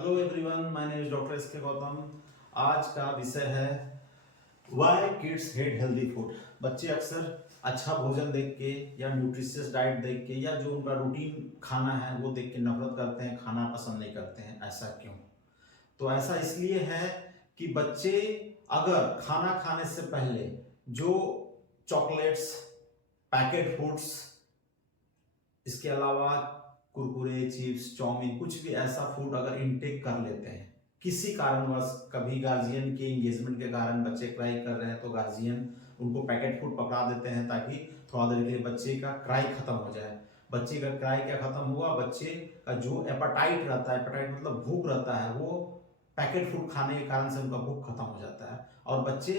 Hello everyone, my name is doctor S के गौतम। आज का विषय है why kids hate healthy food. बच्चे अक्सर अच्छा भोजन देख के या न्यूट्रिशियस डाइट देख के या जो उनका रूटीन खाना है वो देख के नफरत करते हैं, खाना पसंद नहीं करते हैं। ऐसा क्यों? तो ऐसा इसलिए है कि बच्चे अगर खाना खाने से पहले जो चॉकलेट्स, पैकेट फूड्स, इसके अलावा कुरकुरे, चिप्स, चाउमीन, कुछ भी ऐसा फूड अगर इनटेक कर लेते हैं किसी कारणवश, कभी गार्जियन के एंगेजमेंट के कारण बच्चे क्राई कर रहे हैं तो गार्जियन उनको पैकेट फूड पकड़ा देते हैं ताकि थोड़ा देर के लिए बच्चे का क्राई खत्म हो जाए। बच्चे का क्राई क्या खत्म हुआ? बच्चे का जो एपेटाइट रहता है, एपेटाइट मतलब भूख रहता है, वो पैकेट फूड खाने के कारण से उनका भूख खत्म हो जाता है और बच्चे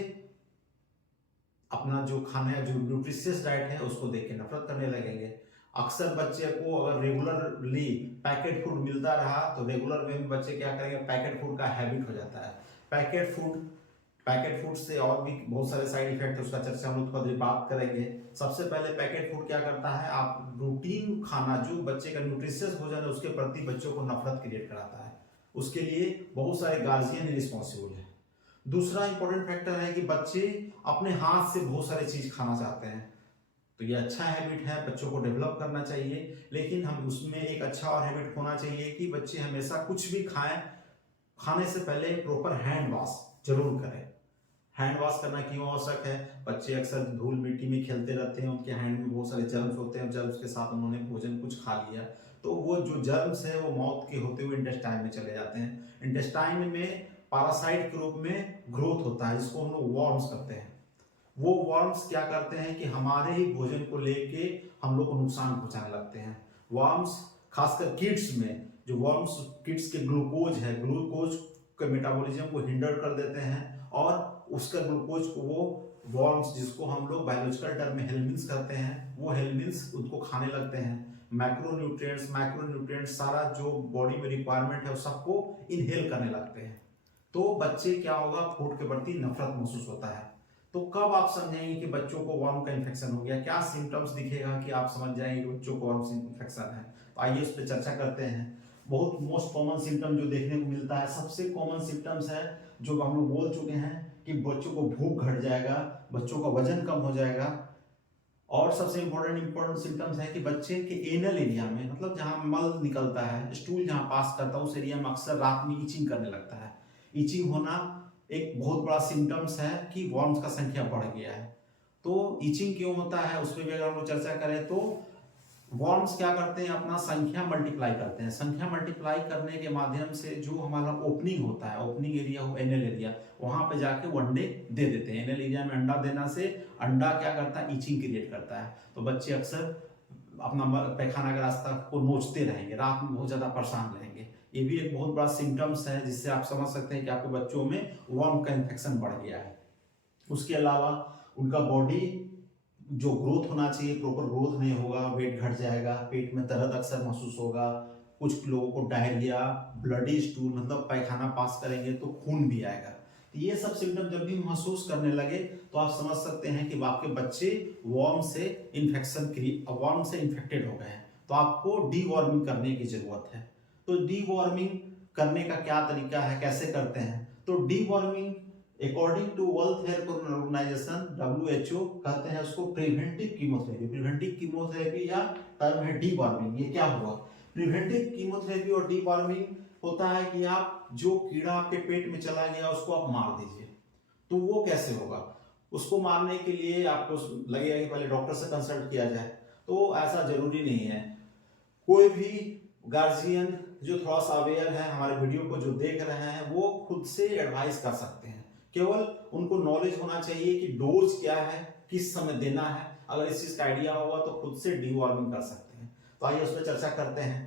अपना जो खाना है, जो न्यूट्रिशियस डाइट है, उसको देख के नफरत करने लगेंगे। अक्सर बच्चे को अगर रेगुलरली पैकेट फूड मिलता रहा तो रेगुलर वे में बच्चे क्या करेंगे, पैकेट फूड का हैबिट हो जाता है। पैकेट फूड से और भी बहुत सारे साइड इफेक्ट है, उसका चर्चा हम लोग थोड़ी बात करेंगे। सबसे पहले पैकेट फूड क्या करता है, आप रूटीन खाना जो बच्चे का न्यूट्रिशियस भोजन है उसके प्रति बच्चों को नफरत क्रिएट कराता है। उसके लिए बहुत सारे गार्जियन ही रिस्पॉन्सिबल है। दूसरा इंपॉर्टेंट फैक्टर है कि बच्चे अपने हाथ से बहुत सारी चीज खाना चाहते हैं। तो ये अच्छा हैबिट है, बच्चों को डेवलप करना चाहिए, लेकिन हम उसमें एक अच्छा और हैबिट होना चाहिए कि बच्चे हमेशा कुछ भी खाएं, खाने से पहले प्रॉपर हैंड वॉश जरूर करें। हैंड वॉश करना क्यों आवश्यक है? बच्चे अक्सर धूल मिट्टी में खेलते रहते हैं, उनके हैंड में बहुत सारे जर्म्स होते हैं, जर्म्स के साथ उन्होंने भोजन कुछ खा लिया तो वो जो जर्म्स है वो माउथ के होते हुए इंटेस्टाइन में चले जाते हैं। इंटेस्टाइन में पैरासाइट के रूप में ग्रोथ होता है जिसको हम लोग वॉर्म्स करते हैं। वो वर्म्स क्या करते हैं कि हमारे ही भोजन को लेके हम लोग को नुकसान पहुंचाने लगते हैं। वर्म्स खासकर किड्स में, जो वर्म्स किड्स के ग्लूकोज है, ग्लूकोज के मेटाबॉलिज्म को हिंडर कर देते हैं और उसका ग्लूकोज को वो वर्म्स, जिसको हम लोग बायोलॉजिकल टर्म में हेल्मिन्स कहते हैं, वो हेल्मिन्स उनको खाने लगते हैं। मैक्रोन्यूट्रिएंट्स सारा जो बॉडी में रिक्वायरमेंट है उस सबको इनहेल करने लगते हैं। तो बच्चे क्या होगा, फूड के प्रति नफरत महसूस होता है। तो कब आप समझेंगे कि बच्चों को वर्म का इन्फेक्शन हो गया? क्या सिम्टम्स दिखेगा कि आप समझ जाएंगे कि बच्चों को वर्म इन्फेक्शन है? तो आइए उस पर चर्चा करते हैं। बहुत मोस्ट कॉमन सिम्टम जो देखने को मिलता है, सबसे कॉमन सिम्टम्स है जो हम लोग बोल चुके हैं कि बच्चों को भूख घट जाएगा, बच्चों का वजन कम हो जाएगा। और सबसे इंपॉर्टेंट सिम्टम्स है कि बच्चे के एनल एरिया में, मतलब जहां मल निकलता है, स्टूल जहां पास करता है, उस एरिया में अक्सर रात में ईचिंग करने लगता है। ईचिंग होना एक बहुत बड़ा सिम्टम्स है कि वर्म्स का संख्या बढ़ गया है। तो ईचिंग क्यों होता है उस पर भी अगर हम लोग चर्चा करें तो वर्म्स क्या करते हैं, अपना संख्या मल्टीप्लाई करते हैं। संख्या मल्टीप्लाई करने के माध्यम से जो हमारा ओपनिंग होता है, ओपनिंग एरिया हो एनएल एरिया, वहां पे जाके वो अंडे दे देते हैं। एनएल एरिया में अंडा देना से अंडा क्या करता है, ईचिंग क्रिएट करता है। तो बच्चे अक्सर अपना पैखाना का रास्ता को नोचते रहेंगे, रात में बहुत ज्यादा परेशान रहेंगे। ये भी एक बहुत बड़ा सिम्टम्स है जिससे आप समझ सकते हैं कि आपके बच्चों में वर्म का इन्फेक्शन बढ़ गया है। उसके अलावा उनका बॉडी जो ग्रोथ होना चाहिए प्रॉपर ग्रोथ नहीं होगा, वेट घट जाएगा, पेट में दर्द अक्सर महसूस होगा। कुछ लोगों को डायरिया, ब्लडी स्टूल, मतलब पैखाना पास करेंगे तो खून भी आएगा। तो ये सब सिम्टम जब भी महसूस करने लगे तो आप समझ सकते हैं कि आपके बच्चे वर्म से इन्फेक्टेड हो गए हैं। तो आपको डीवॉर्मिंग करने की जरूरत है। तो डीवॉर्मिंग करने का क्या तरीका है, कैसे करते हैं? तो deworming according to World Health Organization WHO कहते हैं उसको प्रिवेंटिव कीमोथेरेपी। प्रिवेंटिव कीमोथेरेपी या टर्म है डीवॉर्मिंग। ये क्या हुआ? प्रिवेंटिव कीमोथेरेपी और डीवॉर्मिंग होता है कि आप जो कीड़ा आपके पेट में चला गया उसको आप मार दीजिए। तो वो कैसे होगा? उसको मारने के लिए आपको लगेगा कि पहले डॉक्टर से कंसल्ट किया जाए, तो ऐसा जरूरी नहीं है। कोई भी गार्जियन जो थोड़ा सा अवेयर है, हमारे वीडियो को जो देख रहे हैं, वो खुद से एडवाइस कर सकते हैं। केवल उनको नॉलेज होना चाहिए कि डोज क्या है, किस समय देना है। अगर इस चीज का आइडिया होगा तो खुद से डीवॉर्मिंग कर सकते हैं। तो आइए उस पर चर्चा करते हैं।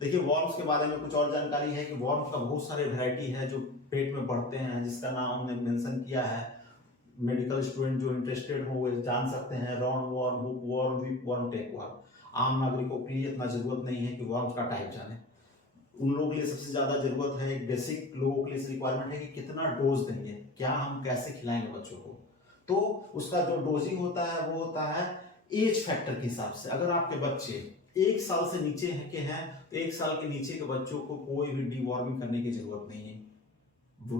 देखिए, वॉर्म्स के बारे में कुछ और जानकारी है कि वॉर्म्स का बहुत सारे वैरायटी है जो पेट में बढ़ते हैं, जिसका नाम हमने मेंशन किया है। मेडिकल स्टूडेंट जो इंटरेस्टेड हो वो जान सकते हैं। Round worm, hook worm, whip worm, tape worm. आम नागरिकों के लिए इतना जरूरत नहीं है कि वर्म्स का टाइप जाने। उन लोगों के लिए सबसे ज्यादा जरूरत है, एक बेसिक लोगों के लिए रिक्वायरमेंट है कि कितना डोज देंगे, क्या हम कैसे खिलाएंगे बच्चों को। तो उसका जो डोजिंग होता है वो होता है एज फैक्टर के हिसाब से। अगर आपके बच्चे 1 साल से नीचे है के हैं तो 1 साल के नीचे के बच्चों को कोई भी डीवॉर्मिंग करने की जरूरत नहीं है।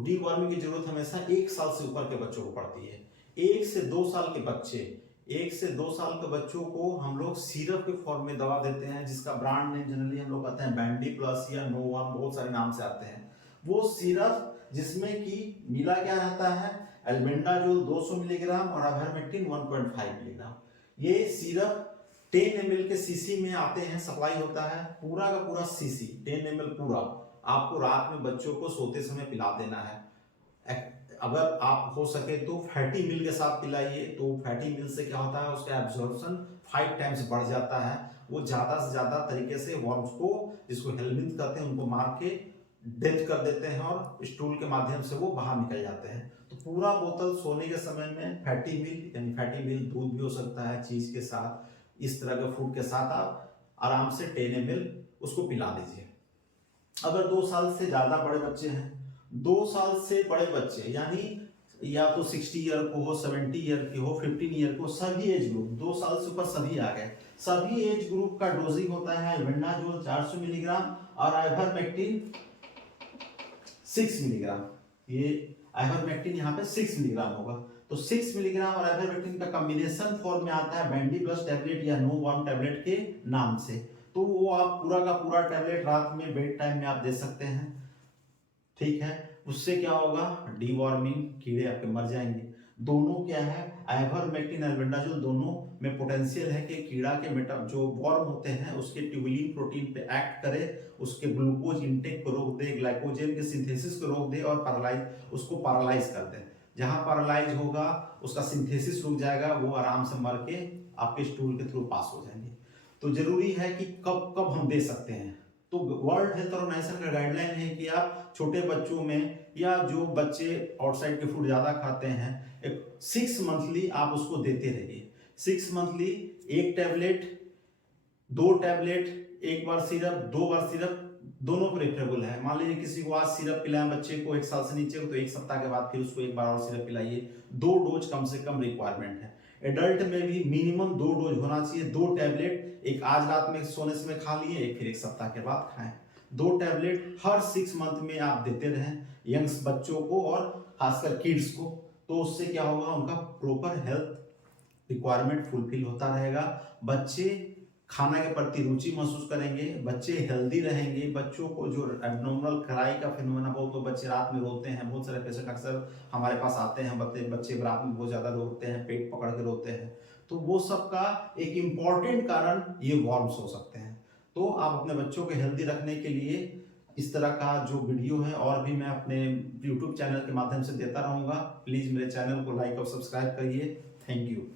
डीवॉर्मिंग की जरूरत हमेशा 1 साल से ऊपर के बच्चों को पड़ती है। 1 से 2 साल के बच्चे, 1 से 2 साल के बच्चों को हम लोग सिरप के फॉर्म में दवा देते हैं, जिसका ब्रांड नेम जनरली हम लोग कहते हैं बैंडी प्लस या नोवान, बहुत सारे नाम से आते हैं। वो सिरप जिसमें कि मिला क्या रहता है, एल्बेंडाजोल 200 मिलीग्राम और आइवरमेक्टिन 1.5 मिलीग्राम। ये सिरप 10 ml के सीसी में आते हैं, सप्लाई होता है पूरा का पूरा सीसी 10 ml पूरा आपको रात में बच्चों को सोते समय पिला देना है। अगर आप हो सके तो फैटी मिल के साथ पिलाइए, तो फैटी मिल से क्या होता है, उसका एब्जॉर्प्शन 5 टाइम्स बढ़ जाता है। वो ज्यादा से ज्यादा तरीके से वर्म्स को, जिसको हेलमिंथ कहते हैं, उनको मार के डेथ कर देते हैं और स्टूल के माध्यम से वो बाहर निकल जाते हैं। तो पूरा बोतल सोने के समय में फैटी मिल, यानी फैटी मिल दूध भी हो सकता है चीज के साथ, इस तरह के फूड के साथ आप आराम से 10 ml उसको पिला दीजिए। अगर 2 साल से ज्यादा बड़े बच्चे हैं, 2 साल से बड़े बच्चे यानी या तो 60 ईयर को हो, 70 ईयर के हो, 15 ईयर को, सभी एज ग्रुप 2 साल से ऊपर सभी आ गए। सभी एज ग्रुप का डोजिंग होता है एल्बेंडाजोल 400 मिलीग्राम और आइवरमेक्टिन 6 मिलीग्राम। ये आइवरमेक्टिन यहाँ पे 6 मिलीग्राम होगा, तो 6 मिलीग्राम और आइवरमेक्टिन का कॉम्बिनेशन फॉर्म में आता है बैंडी प्लस टैबलेट या नोवार्म टैबलेट के नाम से। तो वो आप पूरा का पूरा टैबलेट रात में बेड टाइम में आप दे सकते हैं, ठीक है। उससे क्या होगा, डीवॉर्मिंग, कीड़े आपके मर जाएंगे। दोनों क्या है, आइवरमेक्टिन एल्बेंडाजोल दोनों में पोटेंशियल है कि कीड़ा के जो वर्म होते हैं उसके ट्यूबुलिन प्रोटीन पे एक्ट करे, उसके ग्लूकोज इंटेक को रोक दे, ग्लाइकोजन के सिंथेसिस को रोक दे और उसको पैरालाइज कर दे। जहां पैरालाइज होगा उसका सिंथेसिस रुक जाएगा, वो आराम से मर के आपके स्टूल के थ्रू पास हो जाएंगे। तो जरूरी है कि कब कब हम दे सकते हैं। तो वर्ल्ड हेल्थ ऑर्गेनाइजेशन का गाइडलाइन है कि आप छोटे बच्चों में या जो बच्चे आउटसाइड के फूड ज्यादा खाते हैं, 6 मंथली आप उसको देते रहिए। 6 मंथली 1 टैबलेट, 2 टैबलेट, 1 बार सिरप, 2 बार सिरप, दोनों प्रेफरेबल है। मान लीजिए किसी को आज सिरप पिलाएं बच्चे को 1 साल से नीचे को, तो 1 सप्ताह के बाद फिर उसको 1 बार और सिरप पिलाइए। 2 डोज कम से कम रिक्वायरमेंट है। एडल्ट में भी मिनिमम 2 डोज होना चाहिए। 2 टैबलेट, एक आज रात में सोने समय खा लिए, एक फिर 1 सप्ताह के बाद खाएं। 2 टैबलेट हर 6 मंथ में आप देते रहें यंग्स बच्चों को और खासकर किड्स को। तो उससे क्या होगा, उनका प्रॉपर हेल्थ रिक्वायरमेंट फुलफिल होता रहेगा। बच्चे खाना के प्रति रुचि महसूस करेंगे, बच्चे हेल्दी रहेंगे। बच्चों को जो एब्नॉर्मल क्राई का फिनोमेना, बहुत तो बच्चे रात में रोते हैं, बहुत सारे पेशेंट अक्सर हमारे पास आते हैं, बच्चे रात में बहुत ज्यादा रोते हैं, पेट पकड़ के रोते हैं, तो वो सब का एक इम्पॉर्टेंट कारण ये वर्म्स हो सकते हैं। तो आप अपने बच्चों को हेल्दी रखने के लिए इस तरह का जो वीडियो है और भी मैं अपने यूट्यूब चैनल के माध्यम से देता रहूंगा। प्लीज मेरे चैनल को लाइक और सब्सक्राइब करिए। Thank you.